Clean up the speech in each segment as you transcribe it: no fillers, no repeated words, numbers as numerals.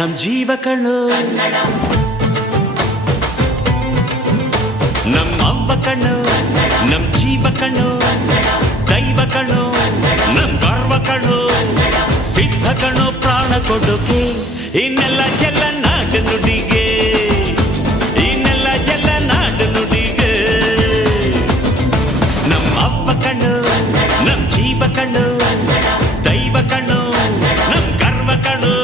ನಮ್ ಜೀವ ಕಣ್ಣು, ನಮ್ಮ ಅವ್ವ ಕಣ್ಣು, ನಮ್ ಜೀವ ಕಣ್ಣು, ದೈವ ಕಣ್ಣು, ನಮ್ ಗರ್ವ ಕಣ್ಣು, ಸಿದ್ಧ ಕಣ್ಣು, ಪ್ರಾಣ ಕೊಡೋಕೆ ಇನ್ನೆಲ್ಲ ಜಲ ನಾಡು ನುಡಿಗೆ, ಇನ್ನೆಲ್ಲ ಜಲ ನಾಡು ನುಡಿಗೆ. ನಮ್ಮ ಅವ್ವ ಕಣ್ಣು, ನಮ್ ಜೀವ ಕಣ್ಣು, ದೈವ ಕಣ್ಣು, ನಮ್ ಗರ್ವ ಕಣ್ಣು.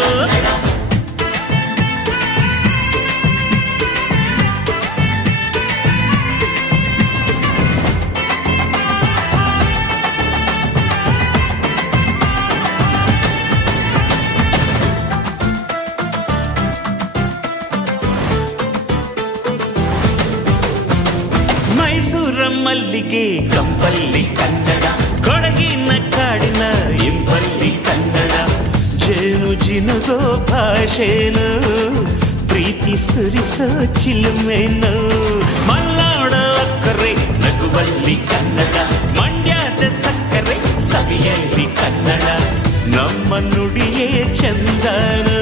ಮೈಸೂರ ಮಲ್ಲಿಗೆ ಕಂಪಲ್ಲಿ ಕನ್ನಡ, ಕೊಡಗಿನ ಕಾಡಿನ ಇಂಪಲ್ಲಿ ಕನ್ನಡ, ಜೇನು ಜಿನುಗೋ ಭಾಷೆನು, ಪ್ರೀತಿ ಸುರಿಸೋ ಚಿಲುಮೆನು, ಮಲ್ನಾಡ ಅಕ್ಕರೆ ನಗುವಲ್ಲಿ ಕನ್ನಡ, ಮಂಡ್ಯದ ಸಕ್ಕರೆ ಸವಿಯಲ್ಲಿ ಕನ್ನಡ, ನಮ್ಮ ನುಡಿಯೇ ಚಂದನು,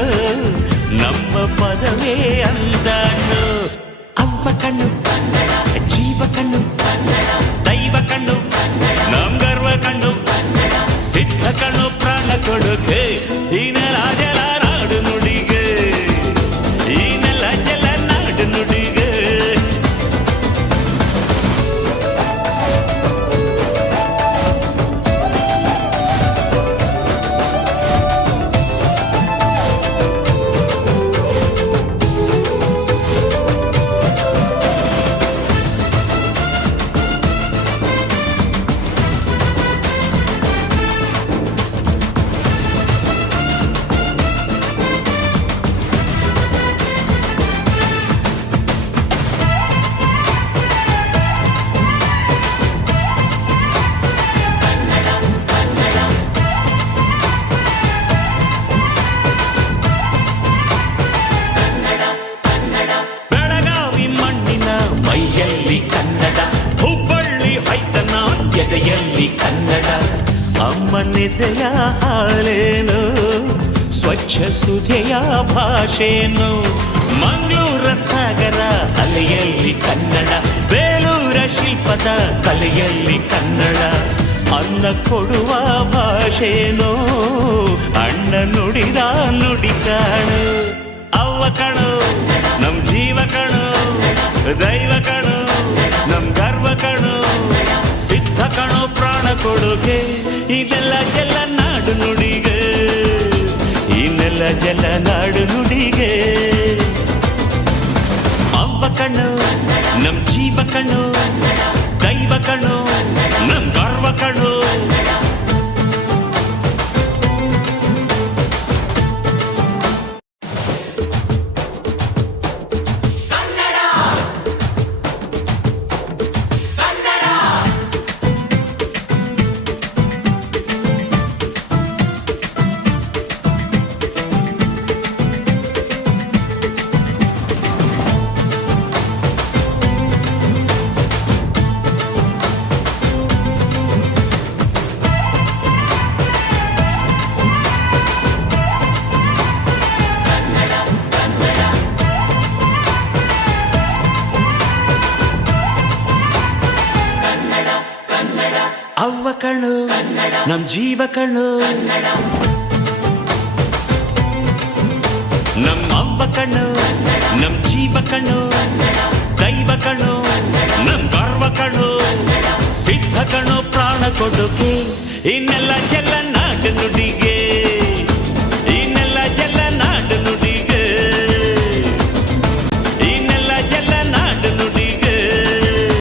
ನಮ್ಮ ಪದವೇ ಅಂದನು. ಅವ್ವ ಕಣ್ಣು, ಜೀವ ಕಣ್ಣು, ದೈವ ಕಣ್ಣು, ನಮ್ ಗರ್ವ ಕಣ್ಣು, ಸಿದ್ಧ ಕಣ್ಣು, ಪ್ರಾಣ ಕೊಡುಗೆ ಈ ನೆಲ ಜಲ ನಾಡು ನುಡಿಗೆ, ಈ ನೆಲ ಜಲ ನಾಡು ನುಡಿಗೆ. ಮೈಯಲ್ಲಿ ಕನ್ನಡ, ಹುಬ್ಬಳ್ಳಿ ಹೈತನ ಎದೆಯಲ್ಲಿ ಕನ್ನಡ, ಅಮ್ಮನೆದೆಯ ಹಾಲೇನು, ಸ್ವಚ್ಛ ಸುಧೆಯ ಭಾಷೆನು, ಮಂಗಳೂರ ಸಾಗರ ಅಲೆಯಲ್ಲಿ ಕನ್ನಡ, ಬೇಲೂರ ಶಿಲ್ಪದ ಕಲೆಯಲ್ಲಿ ಕನ್ನಡ, ಅನ್ನ ಕೊಡುವ ಭಾಷೆನು, ಅಣ್ಣ ನುಡಿದ ನುಡಿ ಕಾಣು. ಅವ್ವ ಕಣು, ನಮ್ ಜೀವ ಕಣು, ದೈವ ಕಣು, ನಮ್ ಗರ್ವ ಕಣು, ಸಿದ್ಧ ಕಣು, ಪ್ರಾಣ ಕೊಡುಗೆ ಇನ್ನೆಲ್ಲ ಜಲ ನಾಡು ನುಡಿಗೆ, ಇನ್ನೆಲ್ಲ ಜಲ ನಾಡು ನುಡಿಗೆ. ಅವ್ವ ಕಣ್ಣು, ನಮ್ ಜೀವ ಕಣ್ಣು, ದೈವ ಕಣ್ಣು, ನಮ್ ಗರ್ವ ಕಣ್ಣು. ಅವ್ವ ಕಣ್ಣು, ನಮ್ ಜೀವ ಕಣ್ಣು, ನಮ್ಮ ಅವ್ವ ಕಣ್ಣು, ನಮ್ ಜೀವ ಕಣ್ಣು, ದೈವ ಕಣ್ಣು, ನಮ್ ಗರ್ವ ಕಣ್ಣು, ಸಿದ್ಧ ಕಣ್ಣು, ಪ್ರಾಣ ಕೊಡುಗೆ ಇನ್ನೆಲ್ಲ ಜಲ ನಾಡು ನುಡಿ.